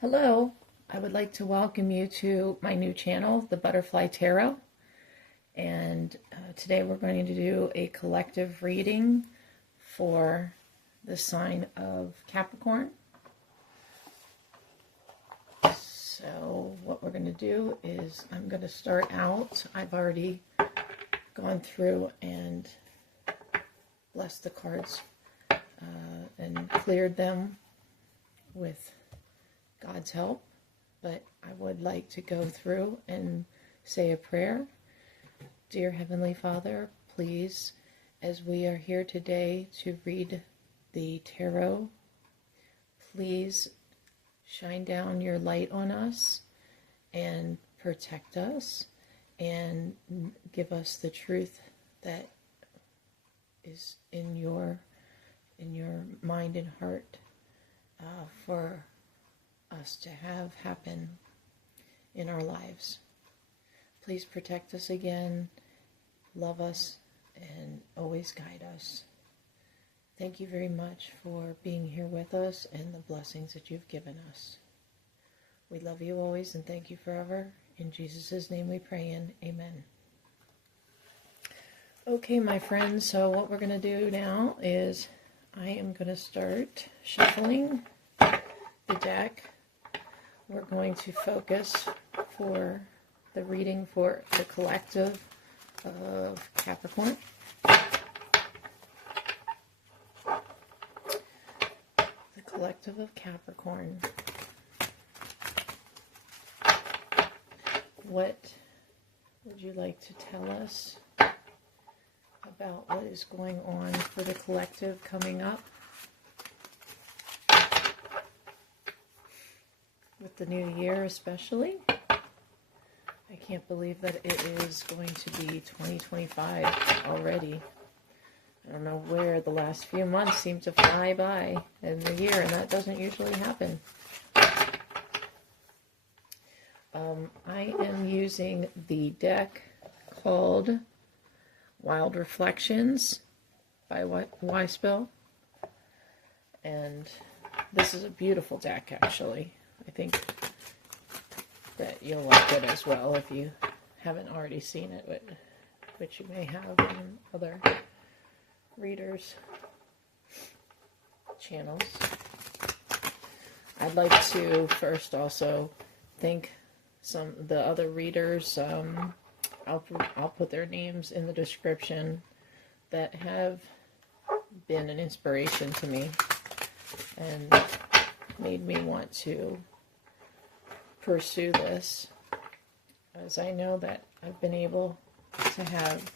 Hello, I would like to welcome you to my new channel, the Butterfly Tarot. And today we're going to do a collective reading for the sign of Capricorn. So what we're going to do is I'm going to start out. I've already gone through and blessed the cards and cleared them with God's help, but I would like to go through and say a prayer. Dear Heavenly Father, please, as we are here today to read the tarot, please shine down your light on us and protect us and give us the truth that is in your mind and heart for us to have happen in our lives. Please protect us again, love us, and always guide us. Thank you very much for being here with us and the blessings that you've given us. We love you always and thank you forever. In Jesus' name we pray and amen. Okay, my friends, so what we're going to do now is I am going to start shuffling the deck. We're going to focus for the reading for the collective of Capricorn. The collective of Capricorn. What would you like to tell us about what is going on for the collective coming up? With the new year especially. I can't believe that it is going to be 2025 already. I don't know where the last few months seem to fly by in the year, and that doesn't usually happen. I am using the deck called Wild Reflections by Spell, and this is a beautiful deck actually. I think that you'll like it as well if you haven't already seen it, which you may have in other readers' channels. I'd like to first also thank some of the other readers. I'll put their names in the description that have been an inspiration to me and made me want to pursue this, as I know that I've been able to have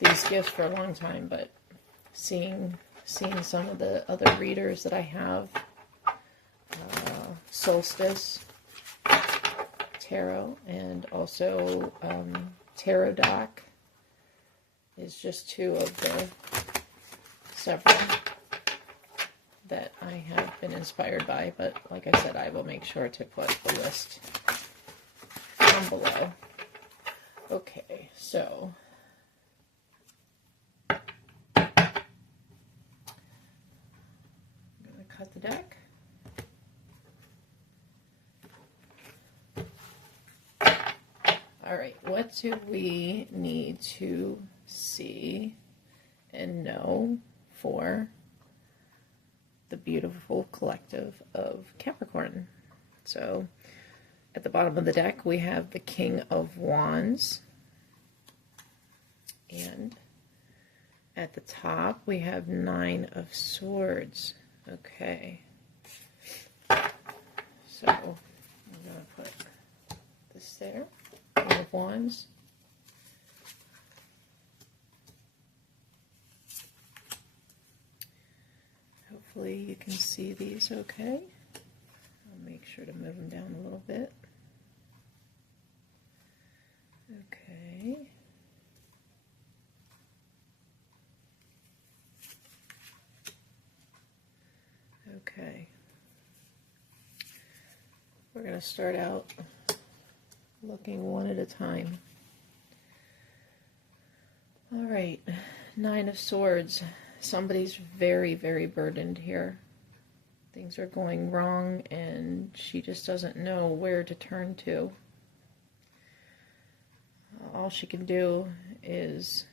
these gifts for a long time, but seeing some of the other readers that I have, Solstice Tarot and also Tarot Doc is just two of the several that I have been inspired by, but like I said, I will make sure to put the list down below. Okay, so I'm going to cut the deck. Alright, what do we need to see and know for the beautiful collective of Capricorn? So at the bottom of the deck we have the King of Wands, and at the top we have Nine of Swords. Okay, so I'm going to put this there, King of Wands. Hopefully you can see these okay. I'll make sure to move them down a little bit. Okay. Okay. We're going to start out looking one at a time. All right, Nine of Swords. Somebody's very, very burdened here. Things are going wrong and she just doesn't know where to turn to. All she can do is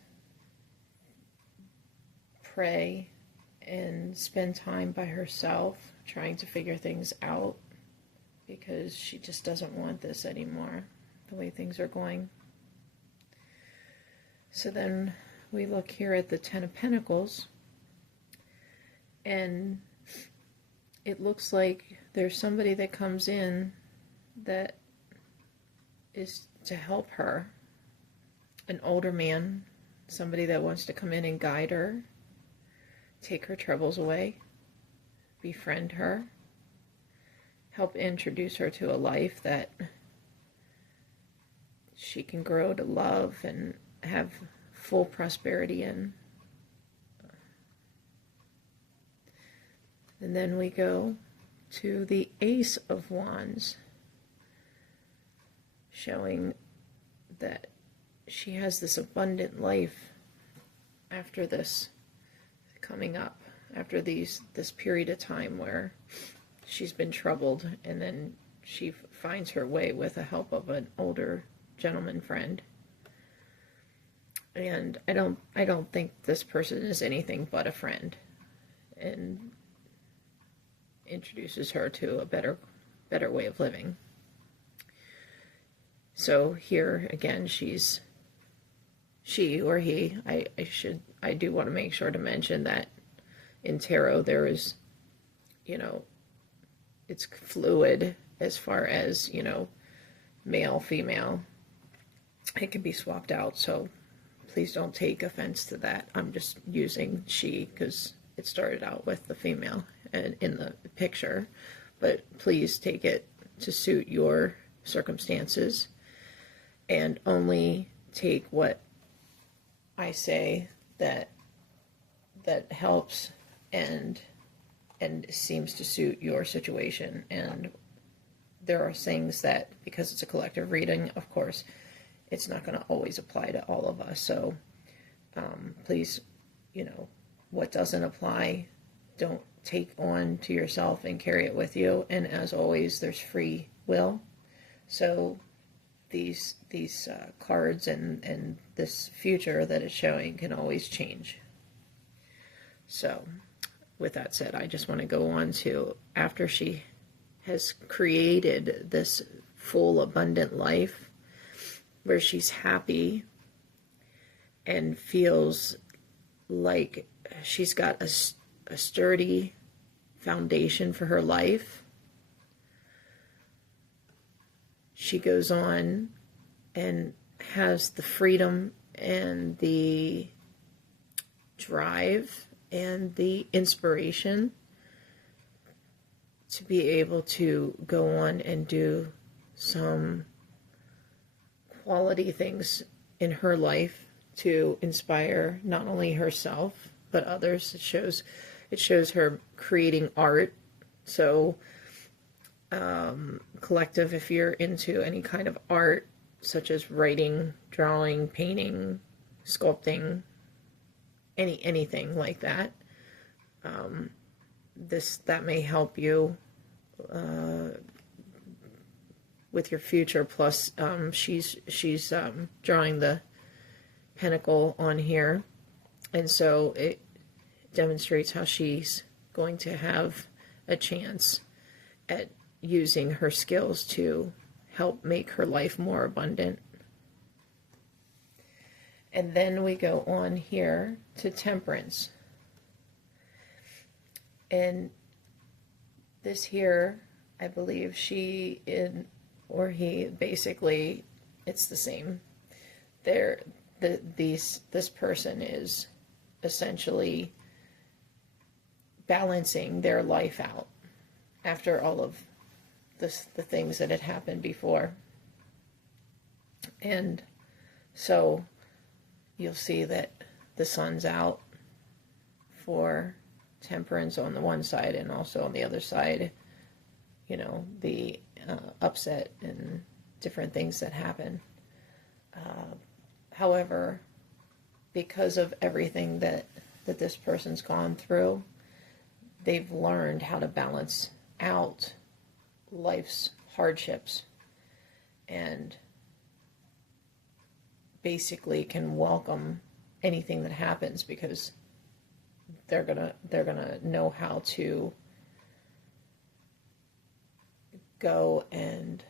pray and spend time by herself trying to figure things out, because she just doesn't want this anymore, the way things are going. So then we look here at the Ten of Pentacles, and it looks like there's somebody that comes in that is to help her. An older man, somebody that wants to come in and guide her, take her troubles away, befriend her, help introduce her to a life that she can grow to love and have full prosperity in. And then we go to the Ace of Wands, showing that she has this abundant life after this coming up, after this period of time where she's been troubled, and then she finds her way with the help of an older gentleman friend. And I don't think this person is anything but a friend, and introduces her to a better way of living. So here again, she or he, I do want to make sure to mention that in tarot there is, it's fluid as far as, male, female. It can be swapped out, so please don't take offense to that. I'm just using she because it started out with the female and in the picture, but please take it to suit your circumstances and only take what I say that helps and seems to suit your situation. And there are things that, because it's a collective reading, of course, it's not going to always apply to all of us. So please, what doesn't apply, don't take on to yourself and carry it with you. And as always, there's free will. So these cards and this future that is showing can always change. So with that said, I just want to go on to, after she has created this full abundant life where she's happy and feels like she's got a sturdy foundation for her life, she goes on and has the freedom and the drive and the inspiration to be able to go on and do some quality things in her life to inspire not only herself but others. It shows her creating art. So collective, if you're into any kind of art such as writing, drawing, painting, sculpting, anything like that, that may help you with your future. Plus she's drawing the pentacle on here, and so it demonstrates how she's going to have a chance at using her skills to help make her life more abundant. And then we go on here to Temperance. And this here, I believe she or he, basically, it's the same. This person is essentially balancing their life out after all of the things that had happened before. And so you'll see that the sun's out for Temperance on the one side, and also on the other side, the upset and different things that happen. However, because of everything that this person's gone through, they've learned how to balance out life's hardships and basically can welcome anything that happens, because they're gonna know how to go and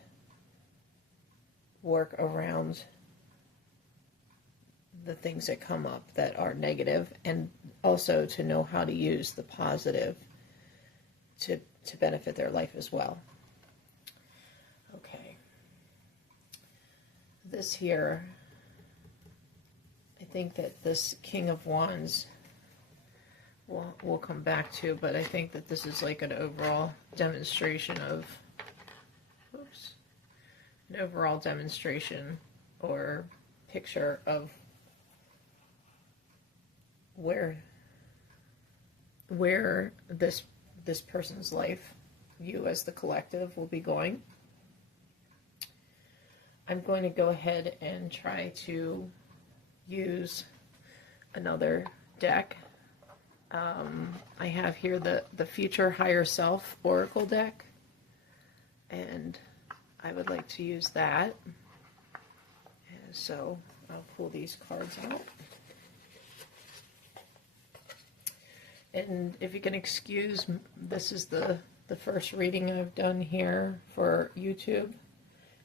work around the things that come up that are negative, and also to know how to use the positive to benefit their life as well. Okay. This here, I think that this King of Wands we'll come back to, but I think that this is like an overall demonstration of, an overall demonstration or picture of where this person's life, you as the collective, will be going. I'm going to go ahead and try to use another deck. I have here the Future Higher Self Oracle deck, and I would like to use that. And so I'll pull these cards out. And if you can excuse, this is the first reading I've done here for YouTube.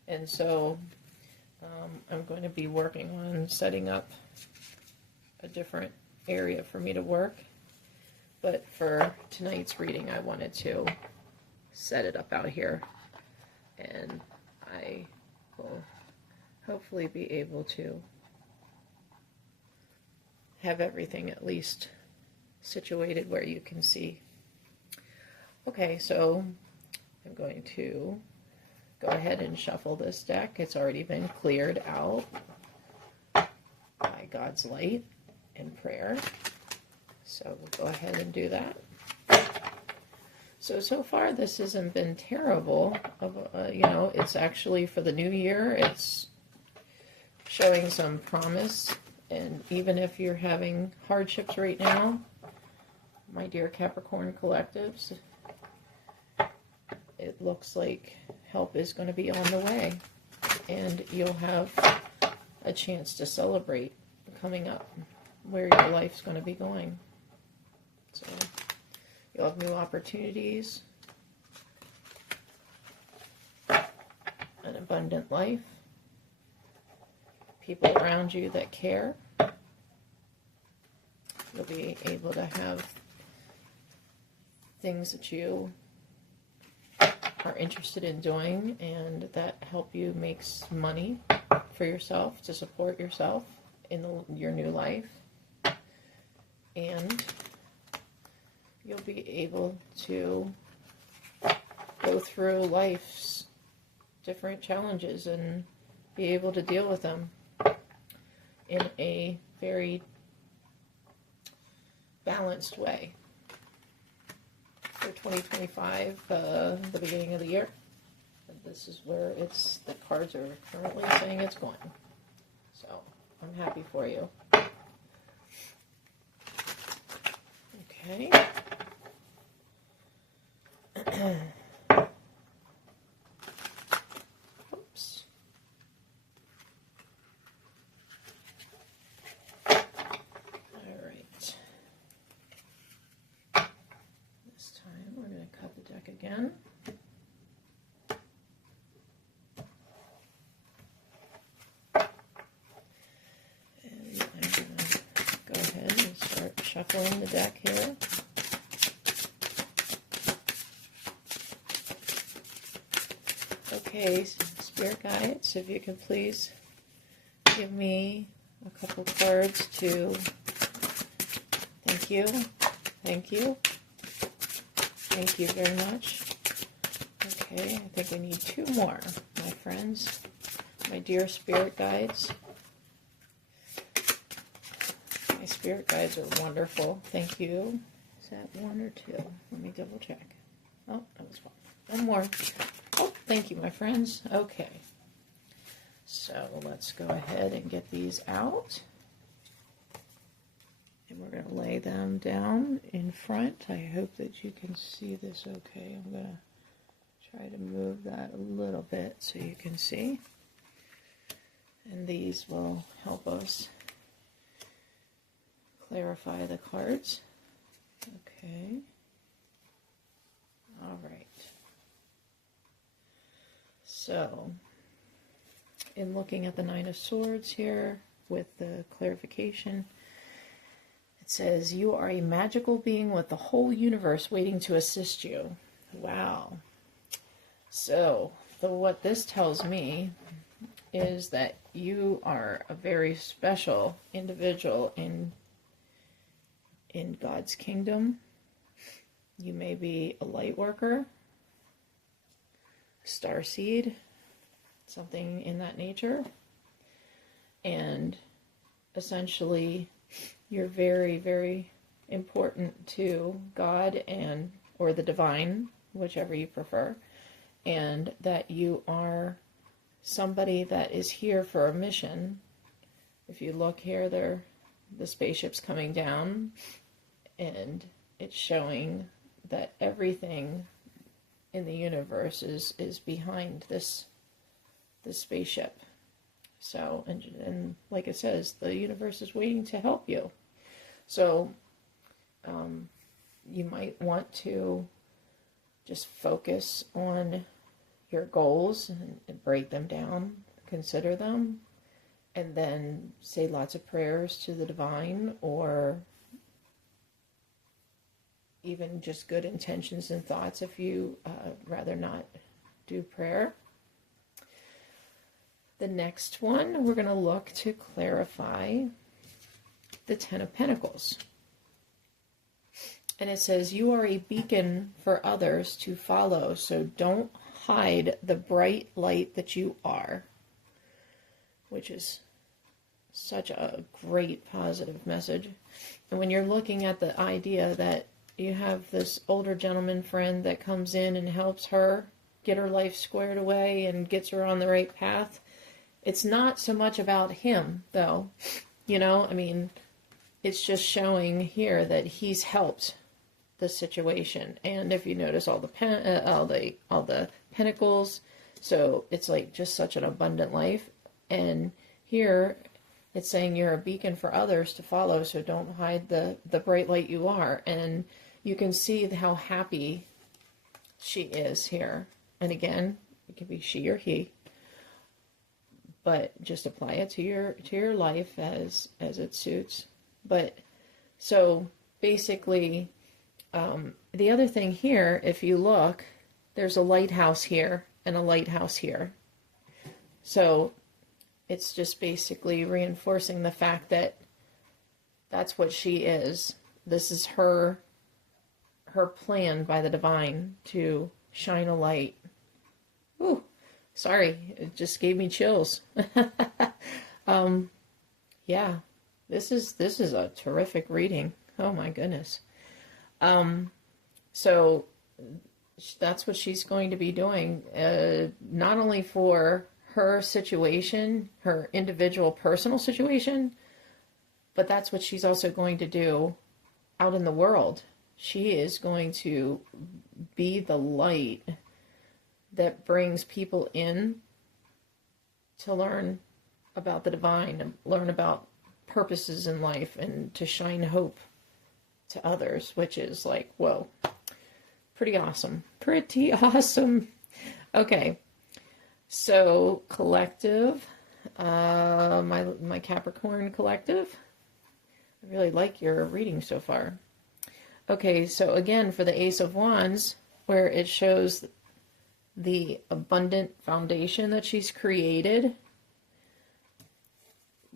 And so I'm going to be working on setting up a different area for me to work. But for tonight's reading, I wanted to set it up out here. And I will hopefully be able to have everything at least situated where you can see. Okay, so I'm going to go ahead and shuffle this deck. It's already been cleared out by God's light and prayer. So we'll go ahead and do that. So far this hasn't been terrible. It's actually for the new year. It's showing some promise. And even if you're having hardships right now, my dear Capricorn Collectives, it looks like help is going to be on the way. And you'll have a chance to celebrate coming up where your life's going to be going. So you'll have new opportunities, an abundant life, people around you that care. You'll be able to have things that you are interested in doing and that help you make money for yourself, to support yourself in your new life. And you'll be able to go through life's different challenges and be able to deal with them in a very balanced way. For 2025, the beginning of the year, this is where the cards are currently saying it's going. So I'm happy for you. Okay. Oops. All right. This time we're going to cut the deck again. And I'm going to go ahead and start shuffling the deck here. Okay, Spirit Guides, if you could please give me a couple cards to, thank you, thank you very much. Okay, I think we need two more, my friends, my dear Spirit Guides. My Spirit Guides are wonderful, thank you. Is that one or two? Let me double check. Oh, that was one. One more. Oh, thank you, my friends. Okay. So let's go ahead and get these out. And we're going to lay them down in front. I hope that you can see this okay. I'm going to try to move that a little bit so you can see. And these will help us clarify the cards. Okay. All right. So, in looking at the Nine of Swords here with the clarification, it says, you are a magical being with the whole universe waiting to assist you. Wow. So, what this tells me is that you are a very special individual in God's kingdom. You may be a light worker, a starseed, something in that nature. And essentially, you're very, very important to God and or the divine, whichever you prefer, and that you are somebody that is here for a mission. If you look here, the spaceship's coming down, and it's showing that everything in the universe is behind this spaceship. So, and like it says, the universe is waiting to help you. So, you might want to just focus on your goals and break them down, consider them, and then say lots of prayers to the divine, or even just good intentions and thoughts if you rather not do prayer. The next one, we're going to look to clarify the Ten of Pentacles. And it says, you are a beacon for others to follow, so don't hide the bright light that you are. Which is such a great positive message. And when you're looking at the idea that you have this older gentleman friend that comes in and helps her get her life squared away and gets her on the right path, it's not so much about him, though. You know, I mean, it's just showing here that he's helped the situation. And if you notice all the pentacles, so it's like just such an abundant life. And here it's saying you're a beacon for others to follow, so don't hide the bright light you are. And you can see how happy she is here. And again, it can be she or he, but just apply it to your life as it suits. But so basically, the other thing here, if you look, there's a lighthouse here and a lighthouse here. So it's just basically reinforcing the fact that that's what she is. This is her plan by the divine to shine a light. Ooh, sorry, it just gave me chills. Yeah, this is a terrific reading. Oh my goodness. So that's what she's going to be doing, not only for her situation, her individual personal situation, but that's what she's also going to do out in the world. She is going to be the light that brings people in to learn about the divine, and learn about purposes in life, and to shine hope to others, which is like, whoa, pretty awesome. Pretty awesome. Okay. So, collective, my Capricorn Collective. I really like your reading so far. Okay, so again, for the Ace of Wands, where it shows the abundant foundation that she's created,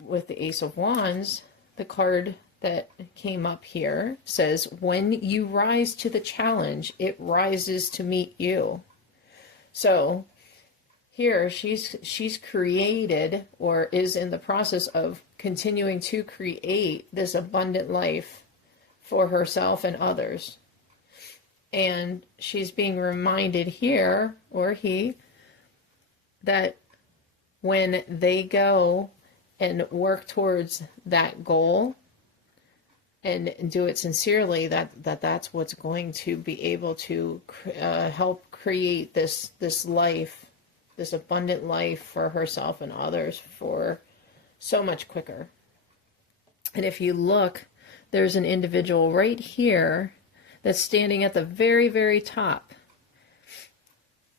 with the Ace of Wands, the card that came up here says, when you rise to the challenge, it rises to meet you. So here she's created, or is in the process of continuing to create, this abundant life for herself and others. And she's being reminded here, or he, that when they go and work towards that goal and do it sincerely, that's what's going to be able to help create this life, this abundant life for herself and others for so much quicker. And if you look, there's an individual right here that's standing at the very, very top.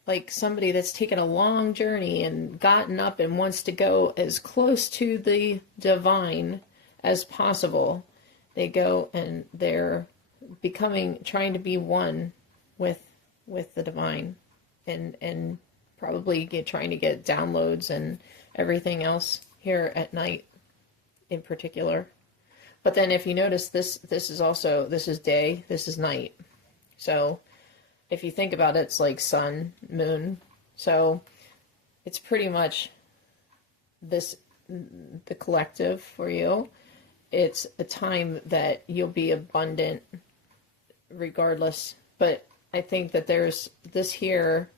Like somebody that's taken a long journey and gotten up and wants to go as close to the divine as possible. They go and they're trying to be one with the divine, and probably trying to get downloads and everything else here at night in particular. But then if you notice, this is day, this is night. So if you think about it, it's like sun, moon. So it's pretty much the collective for you. It's a time that you'll be abundant regardless. But I think that there's this here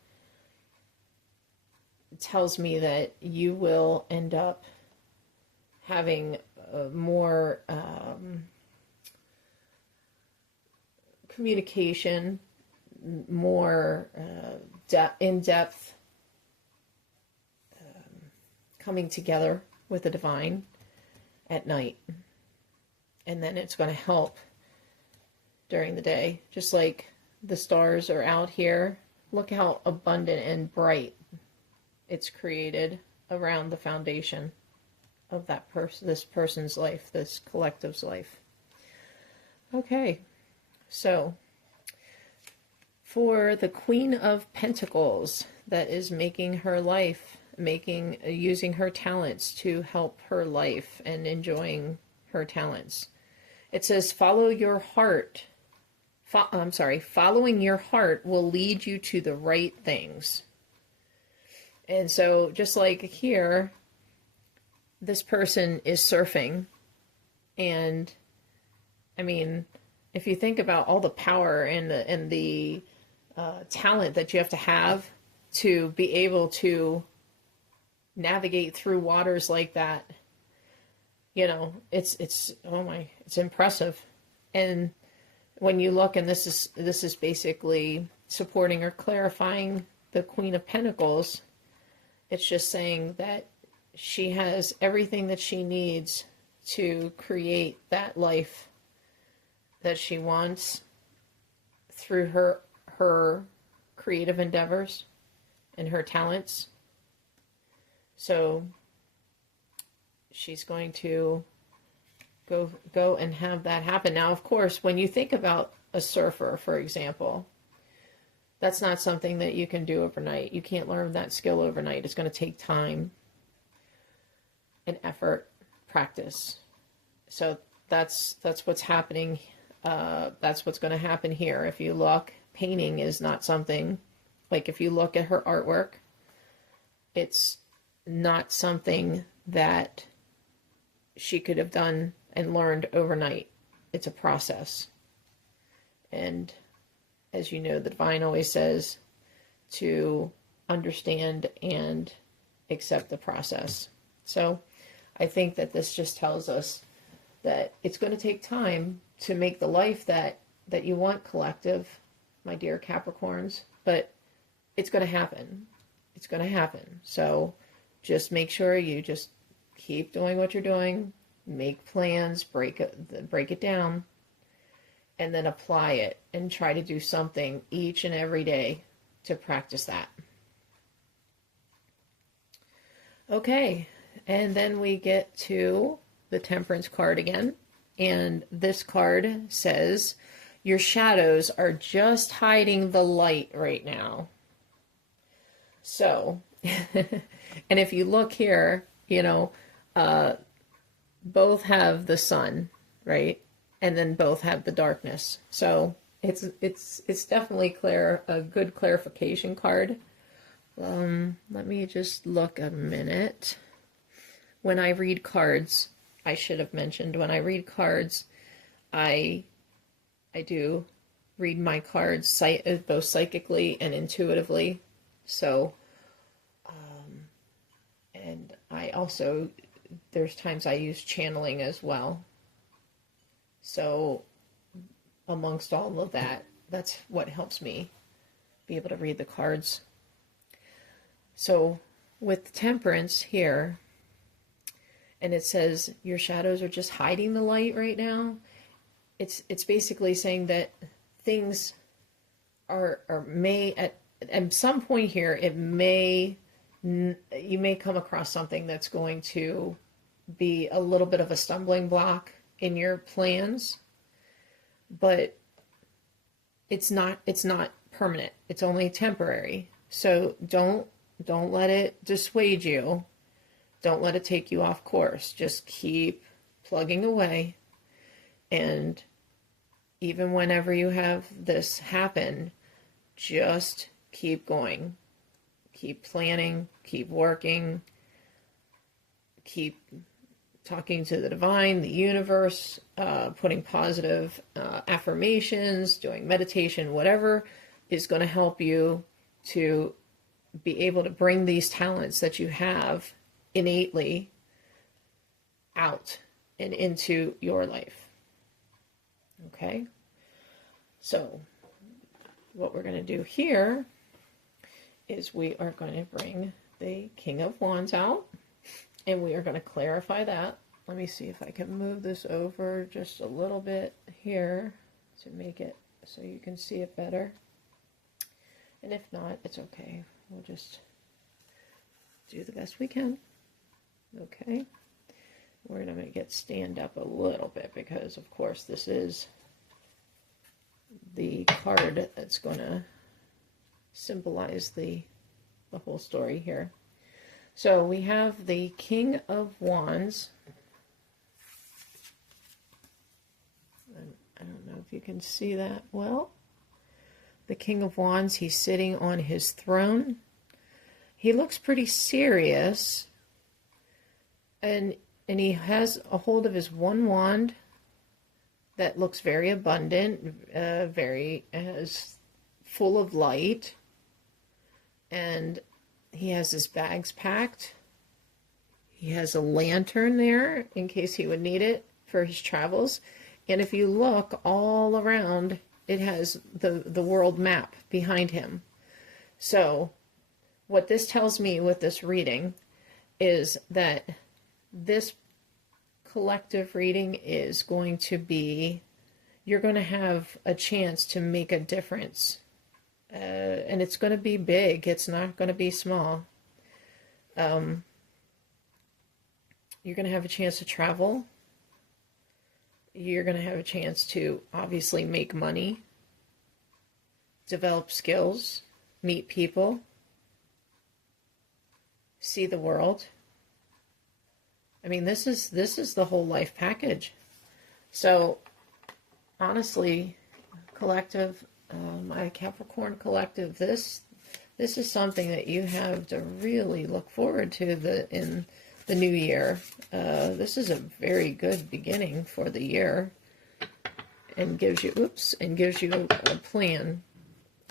tells me that you will end up having more communication, more in-depth coming together with the divine at night. And then it's going to help during the day. Just like the stars are out here, look how abundant and bright it's created around the foundation of that this person's life, this collective's life. Okay, so for the Queen of Pentacles that is making her life, using her talents to help her life and enjoying her talents. It says, follow your heart. Following your heart will lead you to the right things. And so just like here, this person is surfing. And I mean, if you think about all the power and the talent that you have to be able to navigate through waters like that, you know, it's impressive. And when you look, and this is basically supporting or clarifying the Queen of Pentacles, it's just saying that she has everything that she needs to create that life that she wants through her creative endeavors and her talents. So she's going to go and have that happen. Now, of course, when you think about a surfer, for example, that's not something that you can do overnight. You can't learn that skill overnight. It's going to take time and effort, practice. So that's what's happening. That's what's going to happen here. If you look, painting is not something, like if you look at her artwork, it's not something that she could have done and learned overnight. It's a process. And as you know, the divine always says to understand and accept the process. So I think that this just tells us that it's going to take time to make the life that you want, collective, my dear Capricorns, but it's going to happen. It's going to happen. So just make sure you just keep doing what you're doing, make plans, break it down, and then apply it and try to do something each and every day to practice that. Okay, and then we get to the Temperance card again. And this card says, your shadows are just hiding the light right now. So, and if you look here, you know, both have the sun, right? And then both have the darkness. So it's definitely a good clarification card. Let me just look a minute. When I read cards, I should have mentioned, when I read cards, I do read my cards both psychically and intuitively. So, and I also, there's times I use channeling as well. So amongst all of that, that's what helps me be able to read the cards. So with Temperance here, and it says your shadows are just hiding the light right now. It's basically saying that things are may at some point here, you may come across something that's going to be a little bit of a stumbling block in your plans, but it's not permanent. It's only temporary. So don't let it dissuade you. Don't let it take you off course. Just keep plugging away. And even whenever you have this happen, just keep going. Keep planning, keep working, keep talking to the divine, the universe, putting positive affirmations, doing meditation, whatever is going to help you to be able to bring these talents that you have innately out and into your life. Okay? So, what we're going to do here is we are going to bring the King of Wands out, and we are going to clarify that. Let me see if I can move this over just a little bit here to make it so you can see it better. And if not, it's okay. We'll just do the best we can. Okay. We're going to get stand up a little bit because, of course, this is the card that's going to symbolize the whole story here. So we have the King of Wands. I don't know if you can see that well. The King of Wands, he's sitting on his throne. He looks pretty serious. And he has a hold of his one wand that looks very abundant, very full of light. And he has his bags packed. He has a lantern there in case he would need it for his travels. And if you look all around, it has the world map behind him. So what this tells me with this reading is that this collective reading is going to be, you're going to have a chance to make a difference. And it's going to be big. It's not going to be small. You're going to have a chance to travel. You're going to have a chance to obviously make money, develop skills, meet people, see the world. I mean, this is the whole life package. So, honestly, collective, my Capricorn Collective, this is something that you have to really look forward to in the new year. This is a very good beginning for the year, and gives you a plan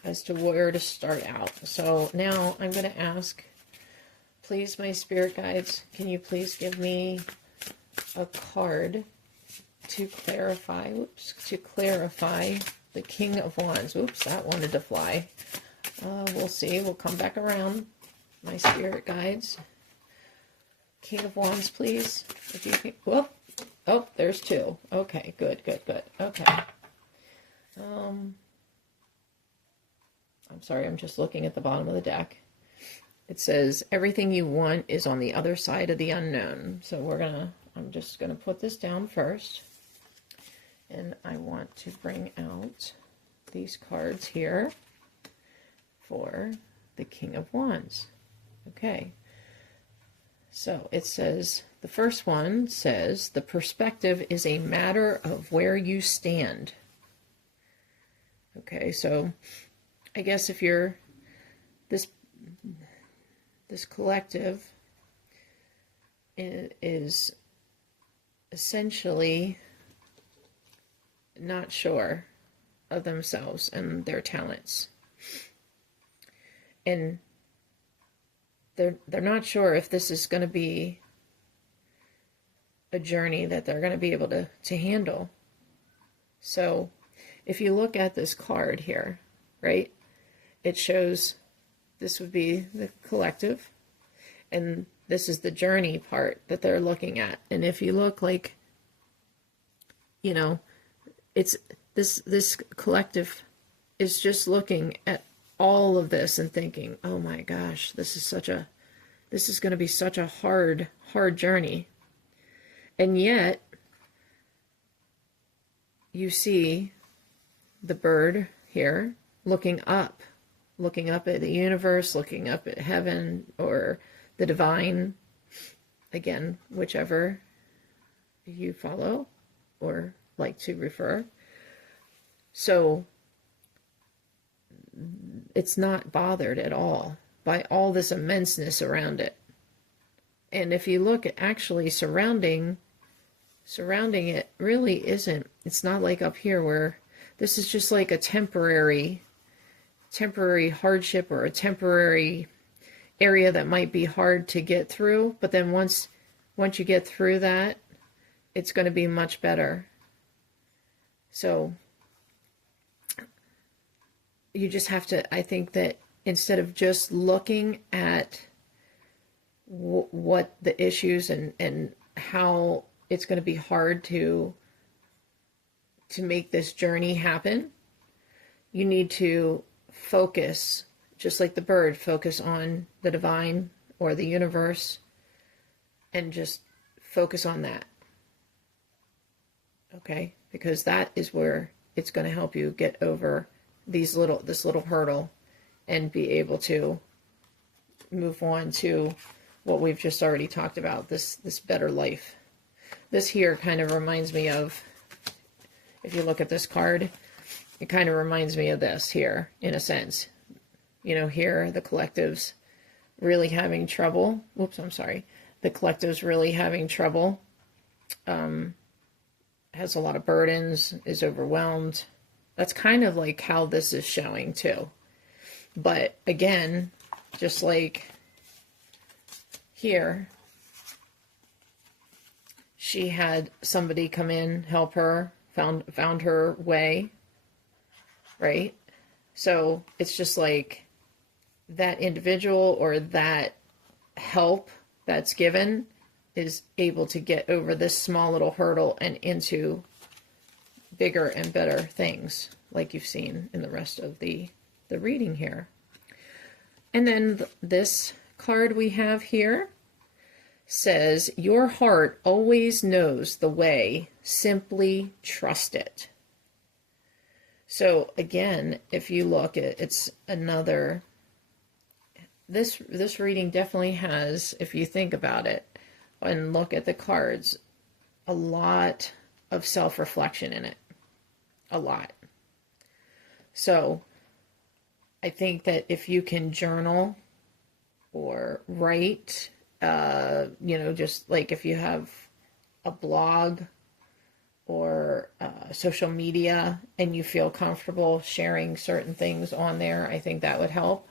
as to where to start out. So now I'm going to ask, please, my spirit guides, can you please give me a card to clarify, the King of Wands. Oops, that wanted to fly. We'll see. We'll come back around. My spirit guides. King of Wands, please. If you can. Whoop. Oh, there's two. Okay, good. Okay. I'm sorry, I'm just looking at the bottom of the deck. It says, everything you want is on the other side of the unknown. So I'm just gonna put this down first. And I want to bring out these cards here for the King of Wands. Okay. So it says, the first one says, the perspective is a matter of where you stand. Okay, so I guess if you're this collective is essentially not sure of themselves and their talents, and they're not sure if this is going to be a journey that they're going to be able to handle. So if you look at this card here, right, it shows this would be the collective, and this is the journey part that they're looking at. And if you look, like, you know, it's this collective is just looking at all of this and thinking, oh my gosh, this is going to be such a hard journey. And yet you see the bird here looking up at the universe, looking up at heaven or the divine, again, whichever you follow or like to refer. So it's not bothered at all by all this immenseness around it. And if you look at actually surrounding it, really isn't. It's not like up here where this is just like a temporary hardship or a temporary area that might be hard to get through. But then once you get through that, it's going to be much better. So you just have to, I think that instead of just looking at what the issues and how it's going to be hard to make this journey happen, you need to focus, just like the bird, focus on the divine or the universe and just focus on that. Okay? Because that is where it's going to help you get over this little hurdle and be able to move on to what we've just already talked about, this better life. This here kind of reminds me of, if you look at this card, it kind of reminds me of this here, in a sense. You know, here, the collective's really having trouble. Whoops, I'm sorry. The collective's really having trouble. Has a lot of burdens, is overwhelmed. That's kind of like how this is showing too. But again, just like here, she had somebody come in, help her, found her way, right? So it's just like that individual or that help that's given is able to get over this small little hurdle and into bigger and better things, like you've seen in the rest of the reading here. And then this card we have here says, your heart always knows the way, simply trust it. So again, if you look at, it's another, this reading definitely has, if you think about it and look at the cards, a lot of self-reflection in it. A lot. So I think that if you can journal or write, just like if you have a blog or social media and you feel comfortable sharing certain things on there, I think that would help.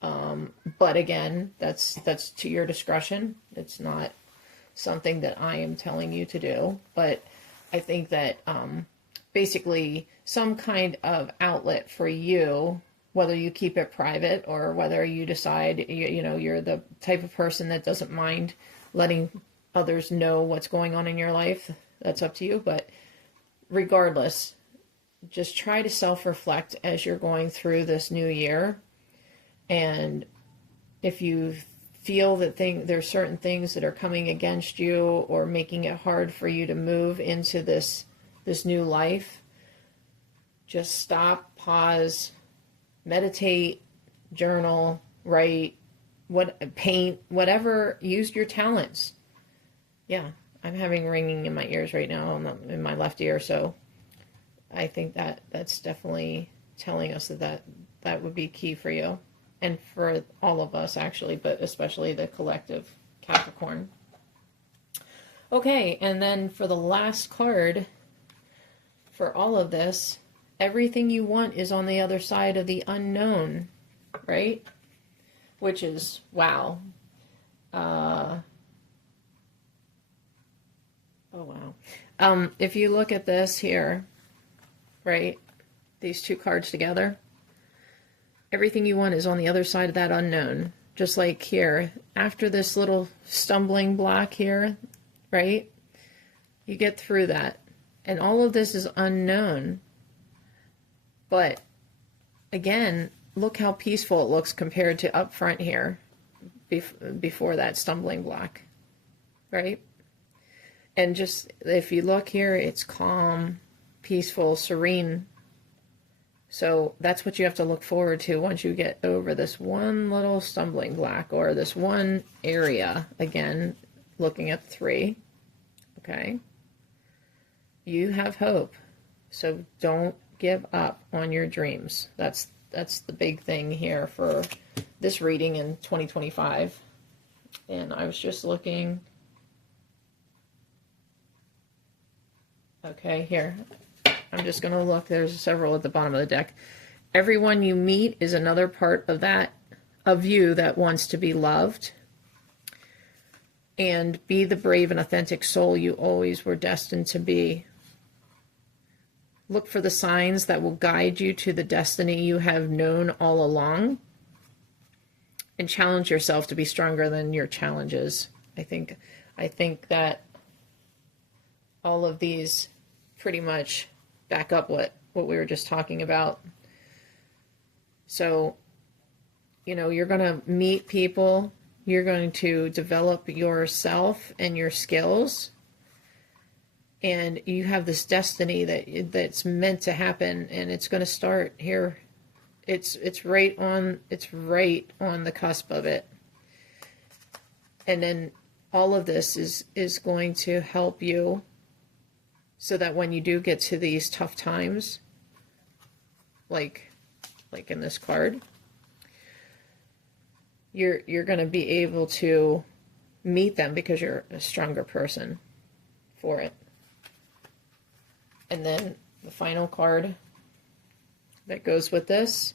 But again, that's to your discretion. It's not something that I am telling you to do, but I think that basically some kind of outlet for you, whether you keep it private or whether you decide you're the type of person that doesn't mind letting others know what's going on in your life, that's up to you. But regardless, just try to self-reflect as you're going through this new year. And if you feel that there's certain things that are coming against you or making it hard for you to move into this new life, just stop, pause, meditate, journal, write, paint, whatever, use your talents. Yeah, I'm having ringing in my ears right now, in my left ear, so I think that's definitely telling us that would be key for you. And for all of us, actually, but especially the collective Capricorn. Okay, and then for the last card, for all of this, everything you want is on the other side of the unknown, right? Which is, wow. Oh, wow. If you look at this here, right? These two cards together. Everything you want is on the other side of that unknown. Just like here, after this little stumbling block here, right? You get through that. And all of this is unknown. But again, look how peaceful it looks compared to up front here before that stumbling block, right? And just, if you look here, it's calm, peaceful, serene. So that's what you have to look forward to once you get over this one little stumbling block or this one area. Again, looking at 3, okay? You have hope, so don't give up on your dreams. That's the big thing here for this reading in 2025. And I was just looking. Okay, here. I'm just going to look. There's several at the bottom of the deck. Everyone you meet is another part of you that wants to be loved. And be the brave and authentic soul you always were destined to be. Look for the signs that will guide you to the destiny you have known all along. And challenge yourself to be stronger than your challenges. I think that all of these pretty much back up what we were just talking about. So, you know, you're going to meet people. You're going to develop yourself and your skills. And you have this destiny that's meant to happen, and it's going to start here. It's right on the cusp of it. And then all of this is going to help you so that when you do get to these tough times, like in this card, you're going to be able to meet them because you're a stronger person for it. And then the final card that goes with this.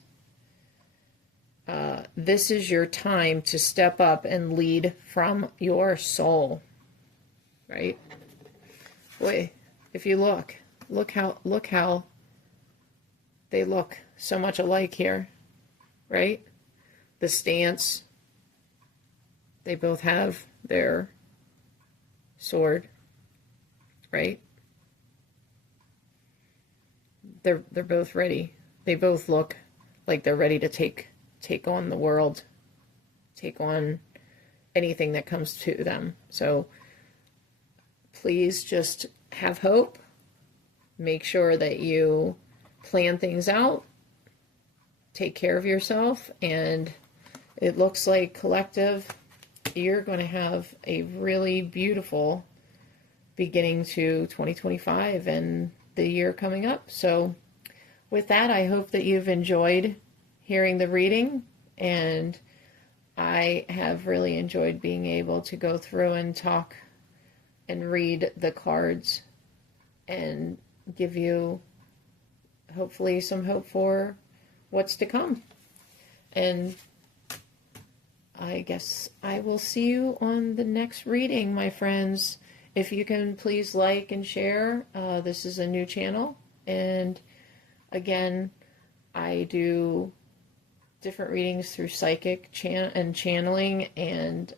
This is your time to step up and lead from your soul. Right? Boy, if you look how they look so much alike here. Right? The stance. They both have their sword. Right? They're both ready. They both look like they're ready to take on the world, take on anything that comes to them. So please just have hope. Make sure that you plan things out. Take care of yourself. And it looks like, Collective, you're going to have a really beautiful beginning to 2025 and the year coming up. So with that, I hope that you've enjoyed hearing the reading, and I have really enjoyed being able to go through and talk and read the cards and give you hopefully some hope for what's to come. And I guess I will see you on the next reading, my friends. If you can please like and share, this is a new channel, and again, I do different readings through psychic and channeling, and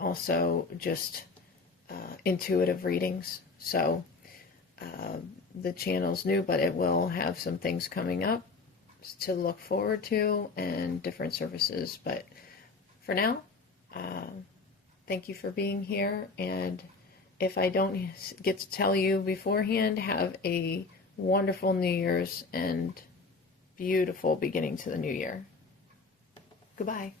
also just intuitive readings. So the channel's new, but it will have some things coming up to look forward to and different services. But for now, thank you for being here, and if I don't get to tell you beforehand, have a wonderful New Year's and beautiful beginning to the new year. Goodbye.